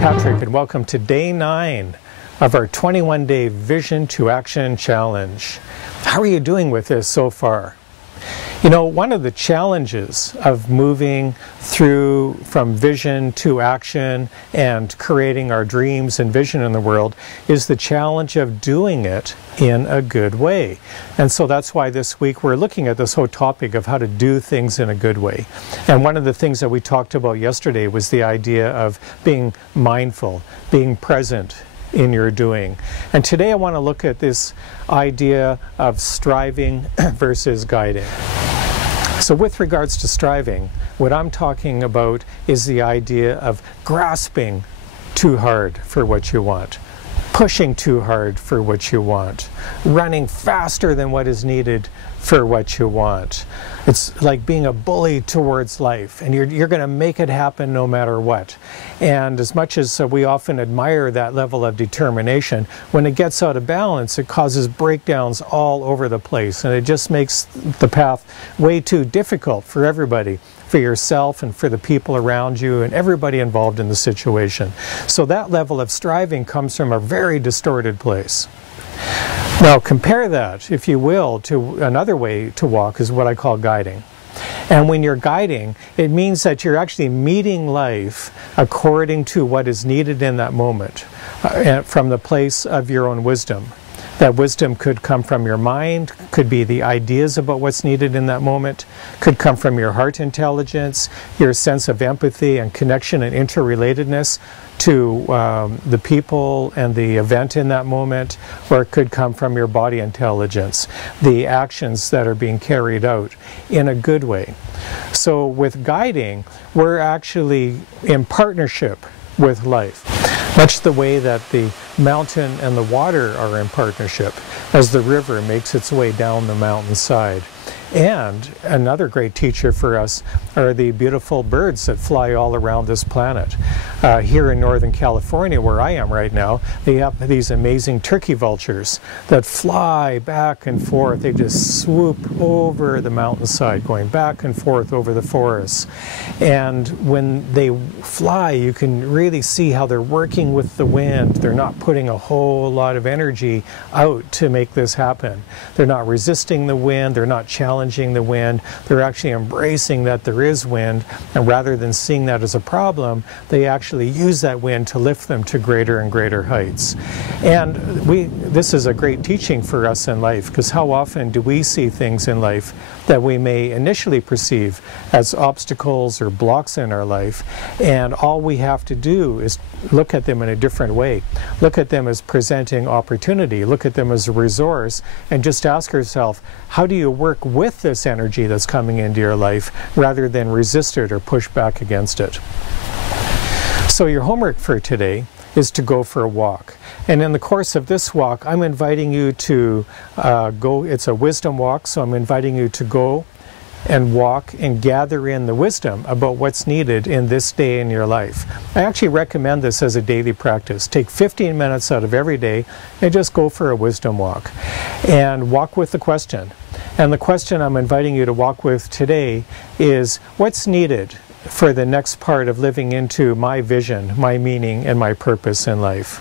Patrick, and welcome to day 9 of our 21-day Vision to Action Challenge. How are you doing with this so far? You know, one of the challenges of moving through from vision to action and creating our dreams and vision in the world is the challenge of doing it in a good way. And so that's why this week we're looking at this whole topic of how to do things in a good way. And one of the things that we talked about yesterday was the idea of being mindful, being present in your doing. And today I want to look at this idea of striving versus guiding. So with regards to striving, what I'm talking about is the idea of grasping too hard for what you want, pushing too hard for what you want, running faster than what is needed for what you want. It's like being a bully towards life, and you're going to make it happen no matter what. And as much as we often admire that level of determination, when it gets out of balance, it causes breakdowns all over the place, and it just makes the path way too difficult for everybody, for yourself and for the people around you and everybody involved in the situation. So that level of striving comes from a very distorted place. Now compare that, if you will, to another way to walk is what I call guiding. And when you're guiding, it means that you're actually meeting life according to what is needed in that moment, from the place of your own wisdom. That wisdom could come from your mind, could be the ideas about what's needed in that moment, could come from your heart intelligence, your sense of empathy and connection and interrelatedness to the people and the event in that moment, or it could come from your body intelligence, the actions that are being carried out in a good way. So with guiding, we're actually in partnership with life, much the way that the mountain and the water are in partnership as the river makes its way down the mountainside. And another great teacher for us are the beautiful birds that fly all around this planet. Here in Northern California, where I am right now, they have these amazing turkey vultures that fly back and forth. They just swoop over the mountainside, going back and forth over the forests. And when they fly, you can really see how they're working with the wind. They're not putting a whole lot of energy out to make this happen. They're not resisting the wind. They're not challenging the wind. They're actually embracing that there is wind, and rather than seeing that as a problem, they actually use that wind to lift them to greater and greater heights. And this is a great teaching for us in life, because how often do we see things in life that we may initially perceive as obstacles or blocks in our life, and all we have to do is look at them in a different way. Look at them as presenting opportunity, look at them as a resource, and just ask yourself, how do you work with this energy that's coming into your life rather than resist it or push back against it? So your homework for today is to go for a walk. And in the course of this walk, I'm inviting you to it's a wisdom walk, so I'm inviting you to go and walk and gather in the wisdom about what's needed in this day in your life. I actually recommend this as a daily practice. Take 15 minutes out of every day and just go for a wisdom walk. And walk with the question. And the question I'm inviting you to walk with today is, what's needed for the next part of living into my vision, my meaning, and my purpose in life?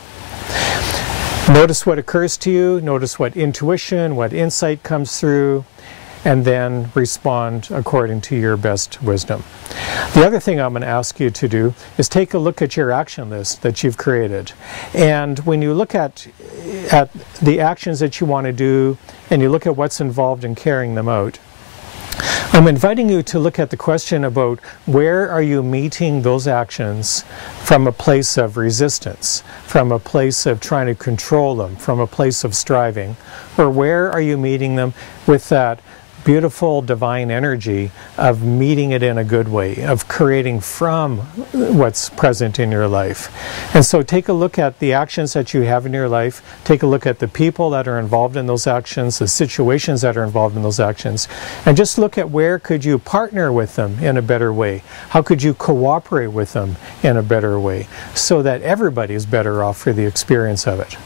Notice what occurs to you, notice what intuition, what insight comes through, and then respond according to your best wisdom. The other thing I'm going to ask you to do is take a look at your action list that you've created. And when you look at the actions that you want to do, and you look at what's involved in carrying them out, I'm inviting you to look at the question about where are you meeting those actions from a place of resistance, from a place of trying to control them, from a place of striving, or where are you meeting them with that beautiful divine energy of meeting it in a good way, of creating from what's present in your life. And so take a look at the actions that you have in your life, take a look at the people that are involved in those actions, the situations that are involved in those actions, and just look at where could you partner with them in a better way, how could you cooperate with them in a better way, so that everybody is better off for the experience of it.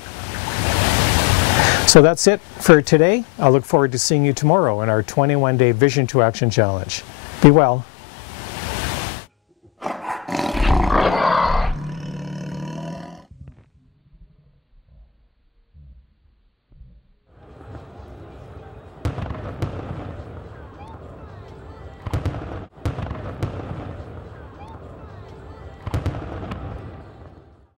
So that's it for today. I look forward to seeing you tomorrow in our 21-day Vision to Action Challenge. Be well.